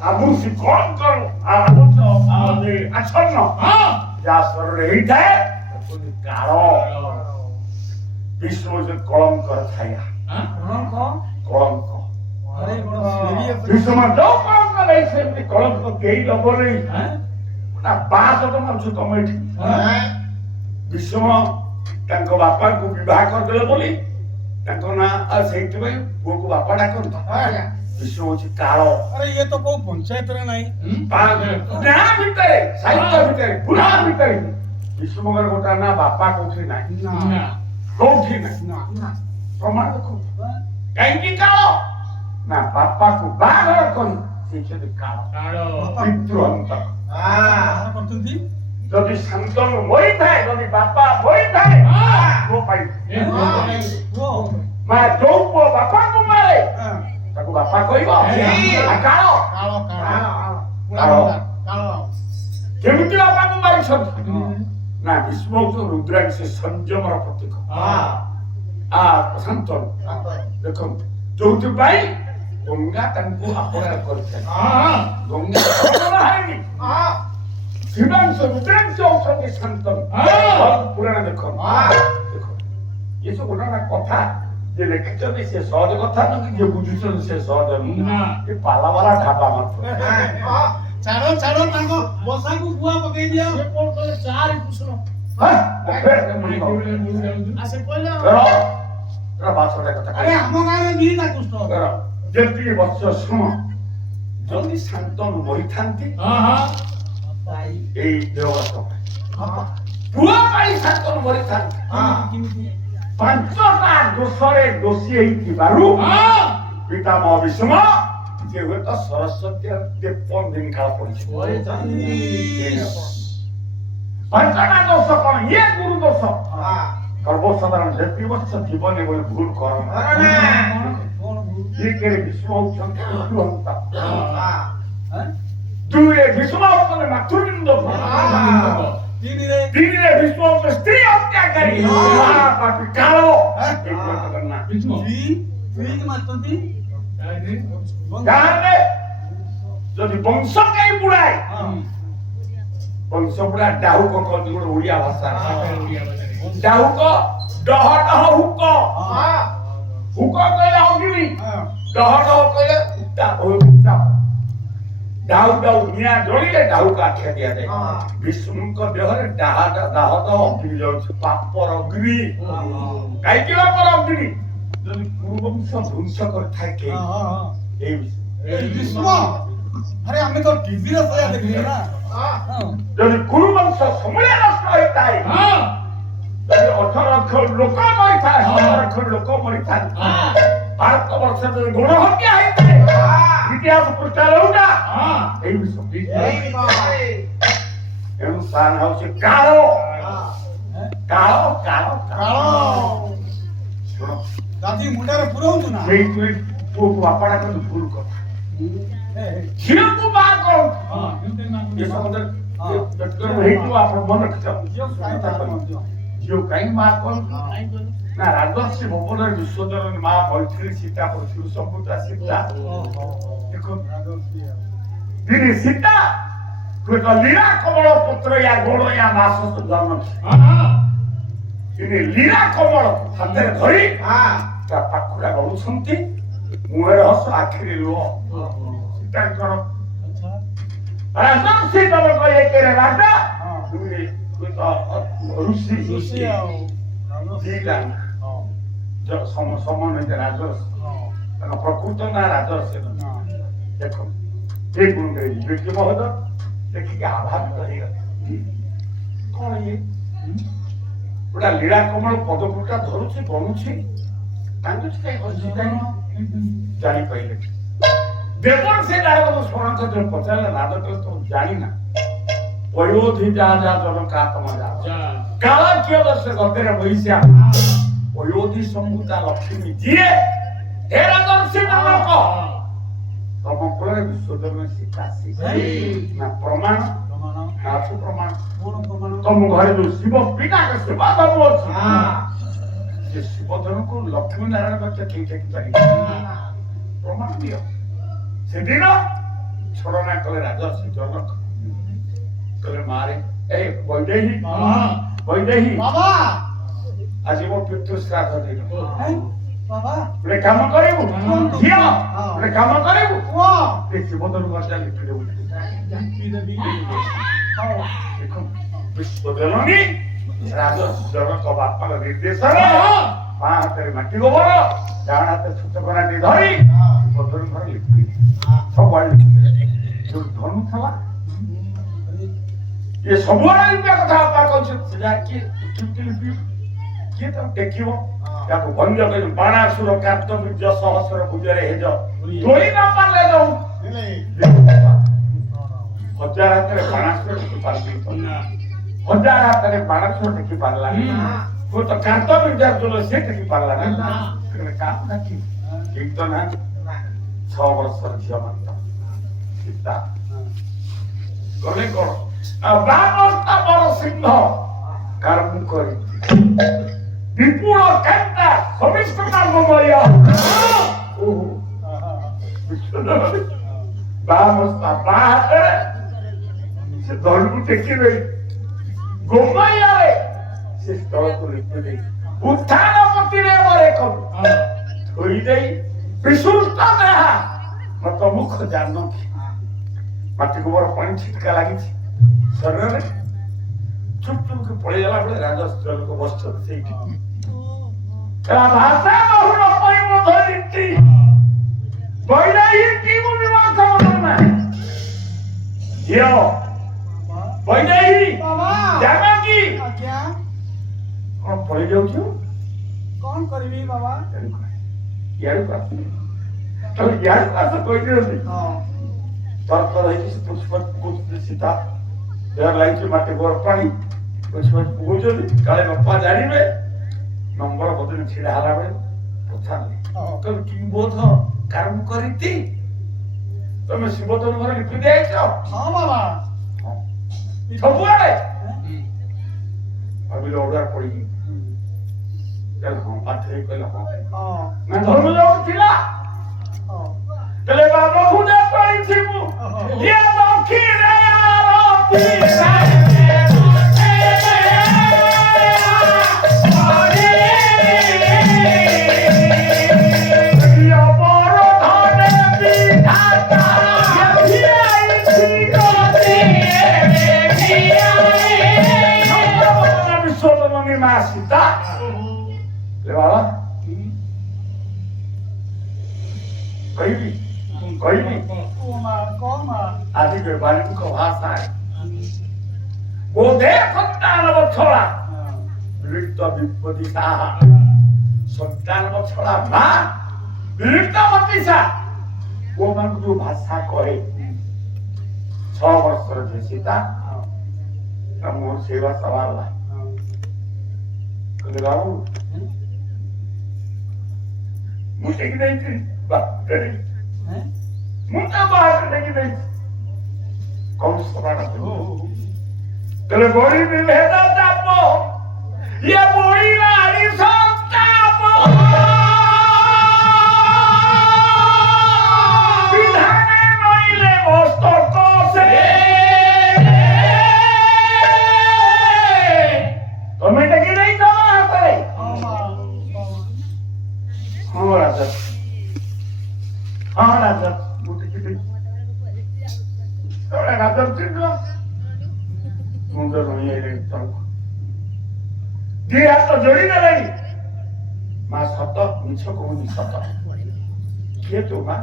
ଆମୁସି କଣ କରୁ ଆମୁସ ଆଚ୍ଛନ୍ନ ଯାହା ଶରୀରରେ ହେଇଥାଏ କାଳ ବିଷ୍ଣୁ ହଉଛି କଳଙ୍କର ଛାୟା କଳଙ୍କ ବିଷ୍ଣୁ ଯୋଉ କଳଙ୍କ ନେଇ ସେମିତି କଳଙ୍କ କେହି ଦବ ନେଇ ନା ବାସ ତ ମାରୁଛୁ ତମେ ଏଠି ବିଷ୍ଣୁ ତାଙ୍କ ବାପାଙ୍କୁ ବିବାହ କରିଦେଲେ ବୋଲି ତାଙ୍କ ନାଁ ସେଇଥିପାଇଁ ପୁଅକୁ ବାପା ଡାକନ୍ତି ବିଷ୍ଣୁ ହଉଛି କାଳ ଆରେ ଇଏ ତ କୋଉ ପଞ୍ଚାୟତରେ ନାହିଁ ଗାଁ ଭିତରେ ସାହିତ୍ୟ ଭିତରେ ପୁରା ଭିତରେ ବିଷ୍ଣୁଙ୍କର ଗୋଟେ ନା ବାପା କୋଉଠି ନାହିଁ କୋଉଠି ନାହିଁ ପ୍ରମାଣ ଦେଖନ୍ତୁ କାହିଁକି କାଳ ନା ବାପାକୁ ବାହାଘର କରି ସେଇଛନ୍ତି କାଳ ପିତୃହନ୍ତ କରୁଛନ୍ତି ଯଦି ଶାନ୍ତନୁ ମରିଥାଏ ଯଦି ବାପା ମରିଥାଏ ପୁଅ ପାଇଥାଏ ମା ଯୋଉ ପୁଅ ବାପାକୁ ମାରେ ତାକୁ ବାପା କହିବ କାଳ କେମିତି ବାପାକୁ ମାରିଛନ୍ତି ନା ବିଷ୍ଣୁ ରୁଦ୍ରାଂଶ ସଂଯମର ପ୍ରତୀକ ଶାନ୍ତନୁ ଦେଖନ୍ତୁ ଯୋଉଥିପାଇଁ ଗଙ୍ଗା ତାଙ୍କୁ ଆପଣାର କରିଥାଏ ଗଙ୍ଗା ଶିବାଂଶ ରୁଦ୍ରାଂଶ ଅଛନ୍ତି ଶାନ୍ତନୁ ପୁରାଣ ଦେଖନ୍ତୁ ଏ ସବୁ କଥା ଯେ ଲେଖିଛନ୍ତି ସେ ସହଜ କଥା ନୁହେଁ କି ଯିଏ ବୁଝୁଛନ୍ତି ସେ ସହଜ ନୁହେଁ ଏ ପାଲାବାଲା ଢାବା ମାତ୍ର ଛାଡ ତାଙ୍କ ବସାକୁ ଗୁଆ ପକେଇ ଦିଅ ସେ କୋଣ କଲେ ଚାରି କୁଶଳ ଆରେ ଆମ ଗାଁରେ ଦିଟା କୃଷ୍ଣ ଯେତିକି ବର୍ଷ ଶୁଣ ଯଦି ଶାନ୍ତନୁ ମରିଥାନ୍ତି ଏଇ ଦେବଗତ ପୁଅ ପାଇଁ ଶାନ୍ତନୁ ମରିଥାନ୍ତି ପାଞ୍ଚଟା ଦୋଷରେ ଦୋଷୀ ହେଇଥିବାରୁ ପିତାମହ ଭୀଷ୍ମ ସେ ହୁଏତ ସରସ୍ୱତୀ 53 ଦିନ କାଳ ପଡିଛି ପାଞ୍ଚଟା ଦୋଷ କଣ ଇଏ ଗୁରୁ ଦୋଷ ସର୍ବସାଧାରଣ ଯେତିକି ବର୍ଷ ଜୀବନେ ବୋଲି ଭୁଲ କର ଭୀଷ୍ମ ହଉଛନ୍ତି ଦୁଇରେ ଭୀଷ୍ମ ହଉଛନ୍ତି ମାତୃବୃନ୍ଦ ତିନିରେ ଭୀଷ୍ମ ହଉଛନ୍ତି ସ୍ତ୍ରୀ ହତ୍ୟାକାରୀ କାଳ ଗାଁରେ ଯଦି ବଂଶ କେହି ବୁଢାଏ ବଂଶ ବୁଢା ଡାହୁକ କହନ୍ତି ଗୋଟେ ଓଡିଆ ଭାଷା ଡାହୁକ ଡହ ଡହ ହୁକ ହୁକ କହିଲେ ଅଗ୍ନି ଡହ ଡହ କହିଲେ ଡାହୁ ଡାହୁ ନିଆଁ ଜଳିଲେ ଡାହୁକ ଆଖ୍ୟା ଦିଆଯାଏ ବିଷ୍ଣୁଙ୍କ ଦେହରେ ଦାହ ଦାହ ଅଗ୍ନି ଯାଉଛି ପାପର ଅଗ୍ନି କାହିଁକି ପାପର ଅଗ୍ନି ଯଦି କୁରୁବଂଶ ଧ୍ୱଂସ କରିଥାଏ କେହି ଆରେ ଆମେ ତ ଟିଭିରେ ସେଇଆ ଦେଖିଲେ ନା ଯଦି କୁରୁବଂଶ ସମୂଳେ ନଷ୍ଟ ହୋଇଥାଏ ଯଦି 18 ଲକ୍ଷ ଲୋକ ମରିଥାଏ 17 ଲକ୍ଷ ଲୋକ ମରିଥାନ୍ତି ଭାରତ ବର୍ଷରେ ଯଦି ଗୁଣ ହତ୍ୟା ହେଇଥାଏ ଇତିହାସ ପୃଷ୍ଠା ରହୁନା ଏଇ ଏଣୁ ସ୍ଥାନ ହଉଛି କାଳ କାଳ କାଳ କାଳ ଶୁଣ ଦାଦି ମୁଣ୍ଡରେ ପୁରଉଛୁ ନା ସେଇଥିପାଇଁ ପୁଅକୁ ବାପାଟା କିନ୍ତୁ ଭୁଲ କଥା ଝିଅକୁ ମା କଣ ଏ ଶବ୍ଦ ହେଇଥିବ ଆପଣ ମନେ ରଖିଥାନ୍ତୁ ଝିଅ କାହିଁକି ମା କଣ ନା ରାଜର୍ଷି ଭବନରେ ବିଶ୍ୱଜନନୀ ମା ମୈତ୍ରୀ ସୀତା ପୃଥିବୀ ସମ୍ଭୂତା ସୀତା ଦେଖନ୍ତୁ ଦିଦି ସୀତା ଏକ ଲୀଳା କମଳ ପୁତ୍ର ୟା ଗୋଳ ୟା ନାଶ ଜନ୍ମ ଲୀଳା କମଳ ହାତରେ ଧରି ତା ପାଖୁଡା ଗଳୁଛନ୍ତି ମୁହଁରେ ହସ ଆଖିରେ ଲୁହ ସୀତାଙ୍କର ରାଜର୍ଷି ତମ କହିଲେ କେରେ ରାଜା ଋଷି ଦିଟା ସମାନ ହେଇছে ରାଜର୍ଷି ତାଙ୍କ ପ୍ରକୃତ ନା ରାଜର୍ଷି ଦେଖନ୍ତୁ ଏ ଗୁଣରେ ବିବେକୀ ମହୋଦୟ ଦେଖିକି ଆଭାବିତ ହେଇଗଲେ କଣ ଇଏ ଗୋଟା ଲୀଳା କମଳ ପଦପୁଟା ଧରୁଛି ଗଣୁଛି କାନ୍ଦୁଛି କାହିଁ ହସି କାହିଁ ଜାଣିପାରିଲେ ଦେବର ସେ ନାରଦ ସ୍ମରଣ କରି ପଚାରିଲେ ନାରଦ କହିଲେ ତୁ ଜାଣିନା ଅୟୋଧି ଯାହା ଯାହା ଜନକ ଆତ୍ମା ଯା କାଳ କିଏ ବର୍ଷ ଗଦେରେ ବହିଷ୍ୟା ଅୟୋଧି ସମ୍ଭୂତା ଲକ୍ଷ୍ମୀ ଯିଏ ହେ ରାଜର୍ଷି ଜନକ ତମ କୋଳରେ ବିଶ୍ୱଜନନୀ ସୀତା ନା ପ୍ରମାଣ ଅଛି ପ୍ରମାଣ ତମ ଘରେ ଯୋଉ ଶିବ ପିତାଙ୍କ ସେବା ଧର୍ମ ଅଛି ସେ ଶିବ ଧର୍ମକୁ ଲକ୍ଷ୍ମୀ ନାରାୟଣ ଗଛ କେହି ଟେକି ପାରିବେ ପ୍ରମାଣ ଦିଅ ସେଦିନ ছড়না কলে রাজর্ষি জনক কলে মারে এই বৈদেহী বাবা বৈদেহী বাবা আজি ମୋ ପିତୃ ଶ୍ରାଦ୍ଧ ଦିନ বাবা ଗୋଟେ କାମ କରିବୁ ଝିଅ ଗୋଟେ କାମ କରିବୁ କୁହ ଏ ଶିବଦରୁ ମଜା ଲିପି ଦେବୁ ଦେଖ ବିଶ୍ୱଜନନୀ ରାଜଜନକ ବାପାର ନିର୍ଦ୍ଦେଶରେ ମା ହାତରେ ମାଟି ଗୋବର ଡାହାଣ ହାତରେ ଛୋଟ କନାଟି ଧରି ଶିବଦରୁ ଘର ଲିପି ସବୁଆଡେ ଯୋଉ ଧନୁ ଥିଲା ଏ ସବୁଆଡେ ଲିପିବା କଥା ବାପା କହିଛନ୍ତି ସେଟା କିଏ ଲିପି କିଏ ତାକୁ ଦେଖିବ ତାକୁ ଭଞ୍ଜ କରି ବାଣାସୁର କାର୍ତ୍ତବୀର୍ଯ୍ୟ ସହସ୍ର ଭୁଜରେ ହେଜ ଧୋଇ ନ ପାରିଲେ ଯାଉ ହଜାର ହାତରେ ବାଣାସୁର ଦେଖି ପାରିଲି ହଜାର ହାତରେ ବାଣାସୁର ଦେଖି ପାରିଲାନି ତୁ ତ କାର୍ତ୍ତବୀର୍ଯ୍ୟ ଯୋଲ ସେ ଦେଖି ପାରିଲାନି କାମ ନାକି କୀର୍ତ୍ତନ 6 ବର୍ଷର ଝିଅ ମାତ୍ର ସୀତା ଗଲେ କଣ ବ୍ରାହ୍ମଣ ବର ସିଂହ କାର୍ମୁ କରି বিপুল কেন্দ্রা সমিষ্ট নামময় বামস্তা বাহাতে সে দলকু টেকিবে গোমাইয়ারে সে স্থলকু লিপি উত্থান মতিরে মরে কম ধরি দেই বিশুষ্ট দেহা মত মুখ জান মাটি গোবর পানি ছিটকা লাগিছে শরীরে চুপ চুপ পড়ে গেলা বলে রাজস্ত্রলোক বসছেন সেইটি ভাষা বহুল পরিম ধরিত্রী বৈরাহী কি বুঝিবা খবর নাই ঝিও বৈরাহী বাবা জানা কি আজ্ঞা কোন পড়ে যাଉଛୁ কোন করিবি বাবা ইয়ারু কাছ তো ইয়ারু কাছ কইদিরছি হ্যাঁ তরতর হইছে পুষ্প কুচি সীতা দেয়ার লাইছে মাটি গোর পানি পুষ্প পুগুছলি কালে বাপা জানিবে নম্বর বদলে ছিড়া হারা বেলে পছালে কল কি বোধ কারণ করিতি তুমি শিবতন ঘরে লিপি দিয়েছ হ্যাঁ বাবা ସବୁଆଡେ ଭାବିଲେ ଅଡୁଆ ପଡିକି ହଁ ପାଠରେ କହିଲେ ହଁ হ্যাঁ ନା ଧର୍ମ ଯୋଉ ଥିଲା হ্যাঁ କହିଲେ ବାବା ପୂଜା କରିଛି ମୁଁ ଇଏ ଦକ୍ଷିଣେ ଆରତି মা সীতা বাবা କହିବି କହିବି কোমা ଆଜି ବ୍ୟବହାରିକ ଭାଷା ବୋଧେ ସନ୍ତାନ ବଛଳା ବିଳିପ୍ତ ବିପତ୍ତି ତାହା ସନ୍ତାନ ବଛଳା ମା ବିଳିପ୍ତ ବତିସା ପୁଅମାନଙ୍କୁ ଯୋଉ ଭାଷା କହେ 6 ବର୍ଷର ଝିଅ ସୀତା ମୋ ସେଇ ଭାଷା ବାହାରିଲା କହିଲେ ବାବୁ ମୁଁ ଟେକି ଦେଇଛି ବାପରେ ମୁଁ ତା ବାହାରେ ଟେକି ଦେଇଛି କୌଣସି ବାଟ କହିଲେ ବଢି ବିଭେଦ ଚାପ ଇଏ ବଢି ନାରୀ ସଂତାପ ବିଧାନେ ନଇଲେ ମସ୍ତକ ସେ ତମେ ଟେକି ଦେଇଛ ହାତରେ ହଁ ରାଜା ହଁ ରାଜା ମୁଁ ଟେକି ଦେଇଛି ରାଜା ଚିହ୍ନ ମୁଣ୍ଡ ରହିଯାଇଲେଣି ତଳକୁ ଦି ହାତ ଯୋଡି ଦେଲେଣି ମା ସତ ମିଛ କହୁନି ସତ କିଏ ତୁ ମା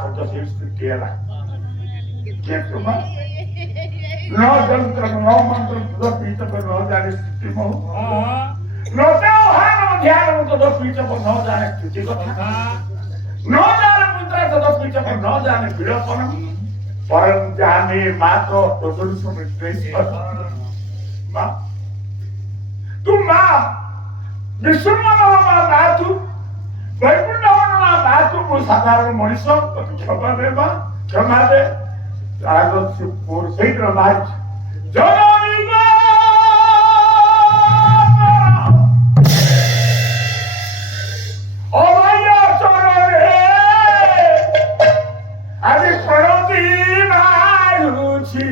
ସତ ସେଇ ସ୍ଥିତି ହେଲା କିଏ ତୁ ମା ନ ଯନ୍ତ୍ର ନ ମନ୍ତ୍ର ତୁଦ ପୀଠ ନ ଜାଣେ ସ୍ଥିତି ମହ ନ ଦେଓହାନ ଧ୍ୟାନ ତୁଦ ପୀଠ ନ ଜାଣେ ସ୍ଥିତି କଥା ନ ଜାଣେ ମୁଦ୍ରା ତୁଦ ପୀଠ ନ ଜାଣେ ବିଳପନ परम जाने मातो तो दुरुस्त में माँ तू माँ विश्वमान माँ तू वैकुंठ माँ तू वो साधारण मनुष्य क्षमा दे माँ क्षमा दे आगो से पूर्ण सही रमाज जननी ओ भैया चलो रे आज ପରତି ମାରୁଛି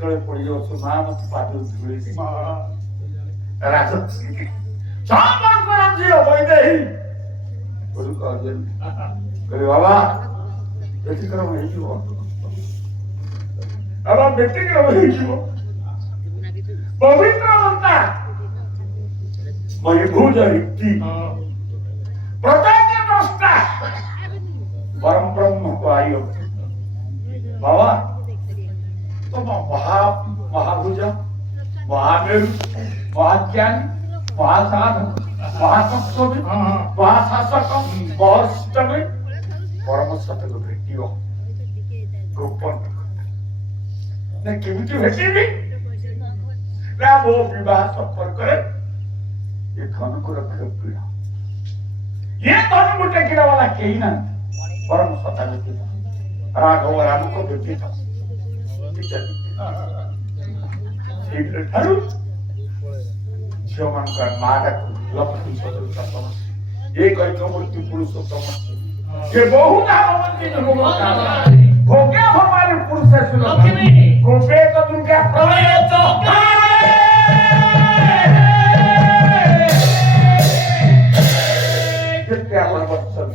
ତଳେ ପଡି ଯାଉଛୁ ମା ମତେ ପାଦ ଧୂଳିଛି ରାଜ ସମସ୍ତଙ୍କର ଝିଅ ବୈଦେହୀ କହିଲେ ବାବା ବ୍ୟତିକ୍ରମ ହେଇଯିବ ବାବା ବ୍ୟତିକ୍ରମ ହେଇଯିବ ପବିତ୍ର ମନ୍ତା ମହିଭୁଜ ରୀତି ପ୍ରତ୍ୟେକ ଦୃଷ୍ଟା ପରମ ବ୍ରହ୍ମ ଆୟ ବାବା तुम महाभुज महामेरु महाज्ञान महासाधन महासत्सवी महाशासक महर्षि परम सत्य भेट गोपन केमी भेटी ना मो विवाह संपर्क ये धन को रखे पीड़ा ये धन को टेकिला वाला कहीं ना परम सत्य व्यक्ति राघव राम को व्यक्ति ଠାରୁ ଝିଅମାନଙ୍କର ମା ଡାକୁ ଲକ୍ଷ୍ମୀ ସଦୃଶ ଏ କହିକ ମୃତ୍ୟୁ ପୁରୁଷୋତ୍ତମ ଯେ ବହୁ ନାମବନ୍ତୀ ଭୋଗେ ଭବାନୀ ପୁରୁଷ ଲକ୍ଷ୍ମୀ ଗୋପେ ଦୁର୍ଗା ପ୍ରଳୟ କେତେ ଆମର ବଚନ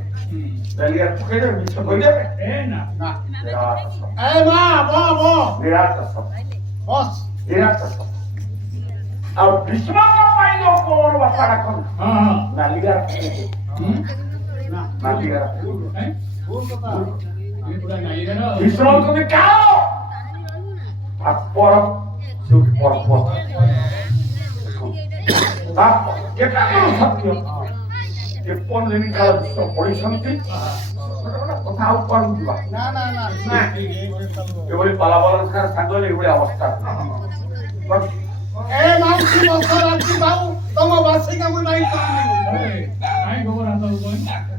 Dalia pokoknya bisa boleh enak. Ma, Dirata sab. Bos. Dirata sab. Ab bisma ko pailo ko or bapara kon. Naligar. Naligar. Bisma ko ni kao. Apor sudah por. Tap kita harus satyo. Jepun ini kalau bisa polisanti, kita tahu kan juga. Nah. Dia boleh pala-pala sekarang sanggul dia boleh awaskan. Mau si bosar aku tahu, kamu masih kamu naik kan? Naik, kamu rasa